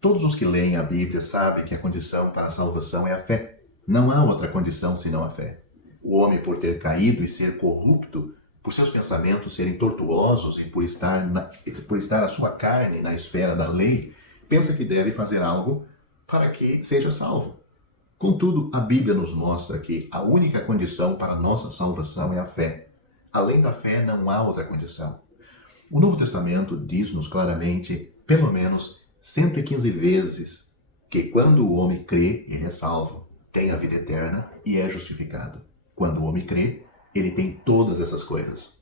Todos os que leem a Bíblia sabem que a condição para a salvação é a fé. Não há outra condição senão a fé. O homem, por ter caído e ser corrupto, por seus pensamentos serem tortuosos e por estar a sua carne na esfera da lei, pensa que deve fazer algo para que seja salvo. Contudo, a Bíblia nos mostra que a única condição para a nossa salvação é a fé. Além da fé, não há outra condição. O Novo Testamento diz-nos claramente, pelo menos 115 vezes, que quando o homem crê, ele é salvo, tem a vida eterna e é justificado. Quando o homem crê, ele tem todas essas coisas.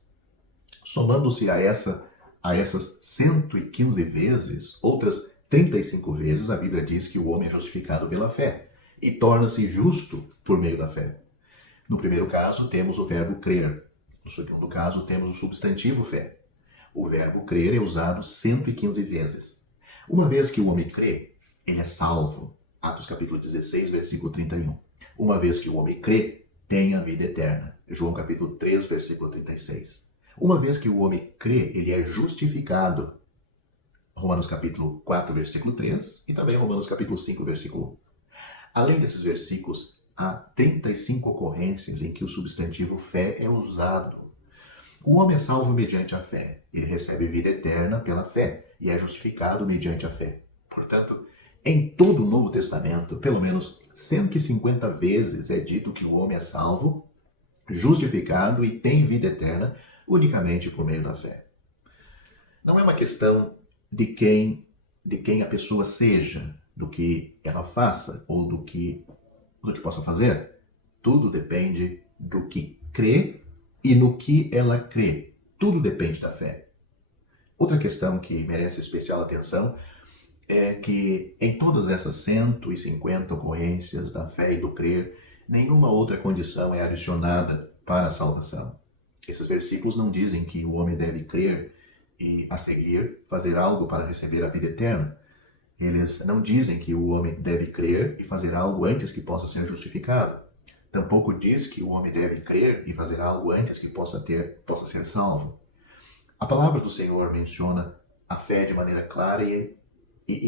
Somando-se a essas 115 vezes, outras 35 vezes, a Bíblia diz que o homem é justificado pela fé e torna-se justo por meio da fé. No primeiro caso, temos o verbo crer. No segundo caso, temos o substantivo fé. O verbo crer é usado 115 vezes. Uma vez que o homem crê, ele é salvo. Atos capítulo 16, versículo 31. Uma vez que o homem crê, tem a vida eterna. João capítulo 3, versículo 36. Uma vez que o homem crê, ele é justificado. Romanos capítulo 4, versículo 3 e também Romanos capítulo 5, versículo 1. Além desses versículos, há 35 ocorrências em que o substantivo fé é usado. O homem é salvo mediante a fé. Ele recebe vida eterna pela fé e é justificado mediante a fé. Portanto, em todo o Novo Testamento, pelo menos 150 vezes é dito que o homem é salvo, justificado e tem vida eterna unicamente por meio da fé. Não é uma questão de quem a pessoa seja, do que ela faça ou do que possa fazer. Tudo depende do que crê e no que ela crê. Tudo depende da fé. Outra questão que merece especial atenção é que em todas essas 150 ocorrências da fé e do crer, nenhuma outra condição é adicionada para a salvação. Esses versículos não dizem que o homem deve crer e, a seguir, fazer algo para receber a vida eterna. Eles não dizem que o homem deve crer e fazer algo antes que possa ser justificado. Tampouco diz que o homem deve crer e fazer algo antes que possa ser salvo. A palavra do Senhor menciona a fé de maneira clara e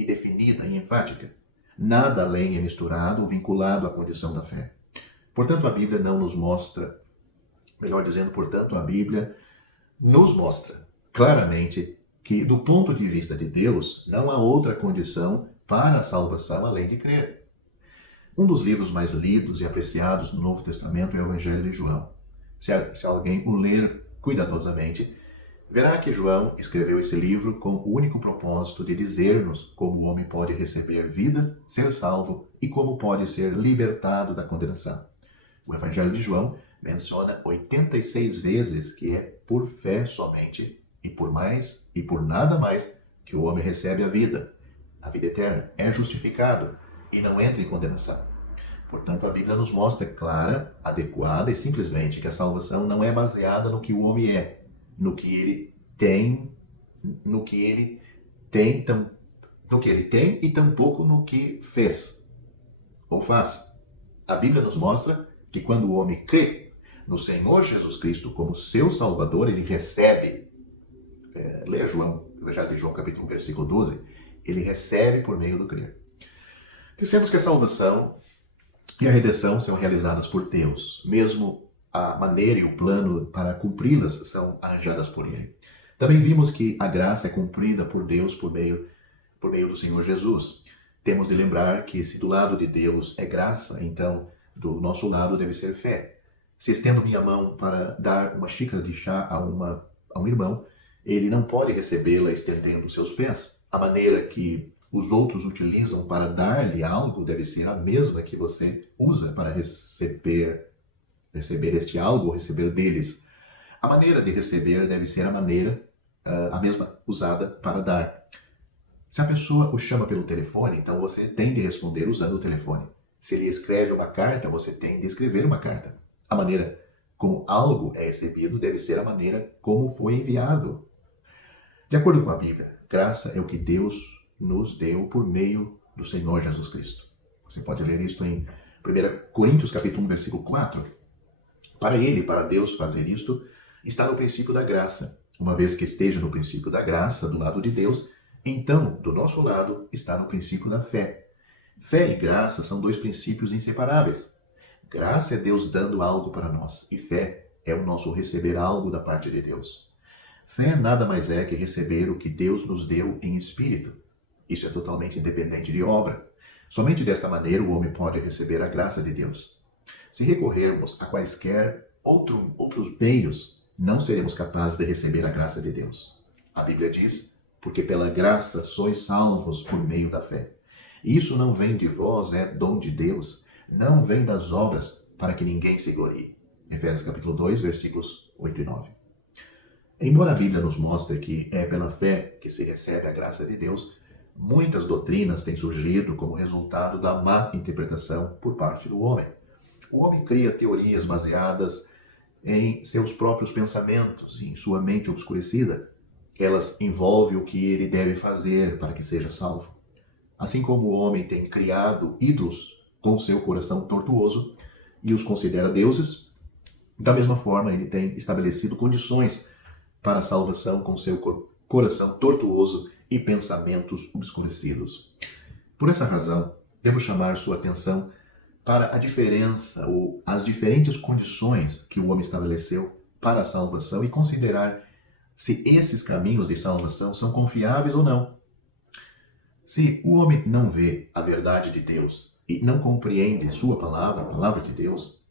definida e enfática. Nada além é misturado ou vinculado à condição da fé. Portanto, a Bíblia não nos mostra, a Bíblia nos mostra claramente que, do ponto de vista de Deus, não há outra condição para a salvação além de crer. Um dos livros mais lidos e apreciados no Novo Testamento é o Evangelho de João. Se alguém o ler cuidadosamente, verá que João escreveu esse livro com o único propósito de dizer-nos como o homem pode receber vida, ser salvo e como pode ser libertado da condenação. O Evangelho de João menciona 86 vezes que é por fé somente e por nada mais que o homem recebe a vida eterna, é justificado e não entra em condenação. Portanto, a Bíblia nos mostra clara, adequada e simplesmente que a salvação não é baseada no que o homem é, no que ele tem e tampouco no que fez ou faz. A Bíblia nos mostra que quando o homem crê no Senhor Jesus Cristo como seu Salvador, ele recebe, leia João, Evangelho de João, capítulo 1, versículo 12, ele recebe por meio do crer. Dissemos que a salvação e a redenção são realizadas por Deus, mesmo a maneira e o plano para cumpri-las são arranjadas por Ele. Também vimos que a graça é cumprida por Deus por meio do Senhor Jesus. Temos de lembrar que se do lado de Deus é graça, então do nosso lado deve ser fé. Se estendo minha mão para dar uma xícara de chá a um irmão, ele não pode recebê-la estendendo seus pés. A maneira que os outros utilizam para dar-lhe algo deve ser a mesma que você usa para receber este algo ou receber deles. A maneira de receber deve ser a mesma usada para dar. Se a pessoa o chama pelo telefone, então você tem de responder usando o telefone. Se ele escreve uma carta, você tem de escrever uma carta. A maneira como algo é recebido deve ser a maneira como foi enviado. De acordo com a Bíblia, graça é o que Deus nos deu por meio do Senhor Jesus Cristo. Você pode ler isto em 1 Coríntios capítulo 1, versículo 4. Para Deus fazer isto, está no princípio da graça. Uma vez que esteja no princípio da graça, do lado de Deus, então, do nosso lado, está no princípio da fé. Fé e graça são dois princípios inseparáveis. Graça é Deus dando algo para nós, e fé é o nosso receber algo da parte de Deus. Fé nada mais é que receber o que Deus nos deu em espírito. Isso é totalmente independente de obra. Somente desta maneira o homem pode receber a graça de Deus. Se recorrermos a quaisquer outros meios, não seremos capazes de receber a graça de Deus. A Bíblia diz, porque pela graça sois salvos por meio da fé. Isso não vem de vós, é dom de Deus, não vem das obras, para que ninguém se glorie. Efésios capítulo 2, versículos 8 e 9. Embora a Bíblia nos mostre que é pela fé que se recebe a graça de Deus, muitas doutrinas têm surgido como resultado da má interpretação por parte do homem. O homem cria teorias baseadas em seus próprios pensamentos, em sua mente obscurecida. Elas envolvem o que ele deve fazer para que seja salvo. Assim como o homem tem criado ídolos com seu coração tortuoso e os considera deuses, da mesma forma ele tem estabelecido condições para a salvação com seu coração tortuoso e pensamentos obscurecidos. Por essa razão, devo chamar sua atenção para a diferença ou as diferentes condições que o homem estabeleceu para a salvação e considerar se esses caminhos de salvação são confiáveis ou não. Se o homem não vê a verdade de Deus e não compreende sua palavra, a palavra de Deus,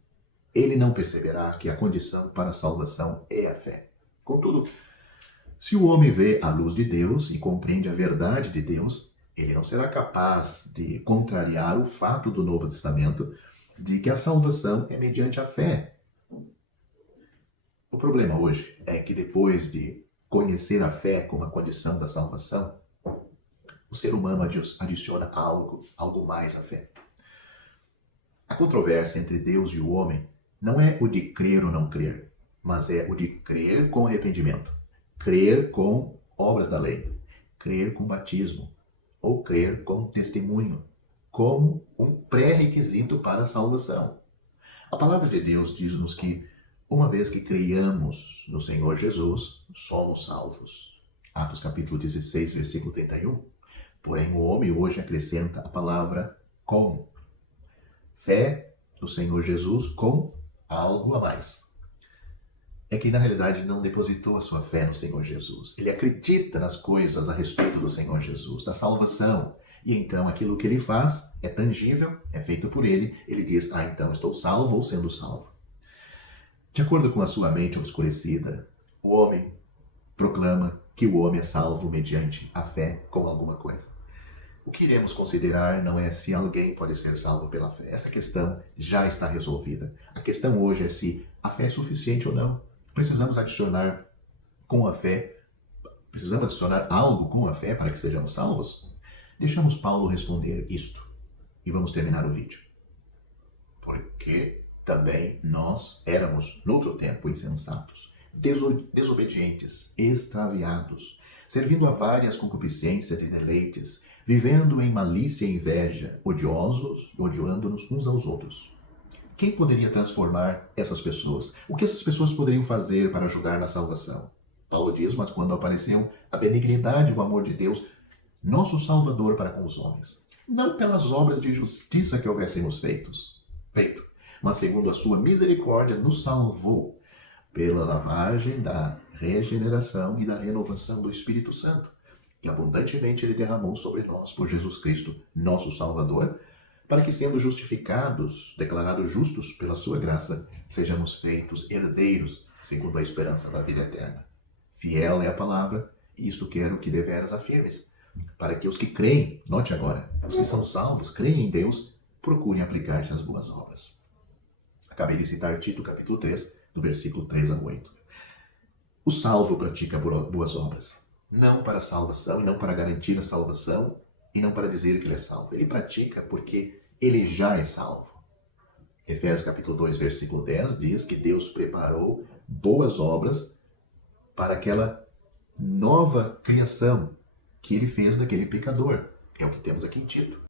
ele não perceberá que a condição para a salvação é a fé. Contudo, se o homem vê a luz de Deus e compreende a verdade de Deus, ele não será capaz de contrariar o fato do Novo Testamento de que a salvação é mediante a fé. O problema hoje é que depois de conhecer a fé como a condição da salvação, o ser humano adiciona algo mais à fé. A controvérsia entre Deus e o homem não é o de crer ou não crer, mas é o de crer com arrependimento, crer com obras da lei, crer com batismo, ou crer com testemunho, como um pré-requisito para a salvação. A palavra de Deus diz-nos que, uma vez que creiamos no Senhor Jesus, somos salvos. Atos capítulo 16, versículo 31. Porém, o homem hoje acrescenta a palavra com. Fé no Senhor Jesus com algo a mais. É que, na realidade, não depositou a sua fé no Senhor Jesus. Ele acredita nas coisas a respeito do Senhor Jesus, da salvação. E então, aquilo que ele faz é tangível, é feito por ele. Ele diz, então estou salvo ou sendo salvo. De acordo com a sua mente obscurecida, o homem proclama que o homem é salvo mediante a fé com alguma coisa. O que iremos considerar não é se alguém pode ser salvo pela fé. Essa questão já está resolvida. A questão hoje é se a fé é suficiente ou não. Precisamos adicionar algo com a fé para que sejamos salvos? Deixamos Paulo responder isto e vamos terminar o vídeo. Porque também nós éramos, noutro tempo, insensatos, desobedientes, extraviados, servindo a várias concupiscências e deleites, vivendo em malícia e inveja, odiando-nos uns aos outros. Quem poderia transformar essas pessoas? O que essas pessoas poderiam fazer para ajudar na salvação? Paulo diz, mas quando apareceu a benignidade e o amor de Deus, nosso Salvador para com os homens, não pelas obras de justiça que houvéssemos feito, mas segundo a sua misericórdia nos salvou pela lavagem da regeneração e da renovação do Espírito Santo, que abundantemente ele derramou sobre nós por Jesus Cristo, nosso Salvador, para que, sendo justificados, declarados justos pela sua graça, sejamos feitos herdeiros segundo a esperança da vida eterna. Fiel é a palavra, e isto quero que deveras afirmes, para que os que creem, note agora, os que são salvos, creem em Deus, procurem aplicar-se às boas obras. Acabei de citar Tito, capítulo 3, do versículo 3 a 8. O salvo pratica boas obras, não para a salvação e não para garantir a salvação e não para dizer que ele é salvo. Ele pratica porque ele já é salvo. Efésios capítulo 2, versículo 10 diz que Deus preparou boas obras para aquela nova criação que ele fez daquele pecador. É o que temos aqui em Tito.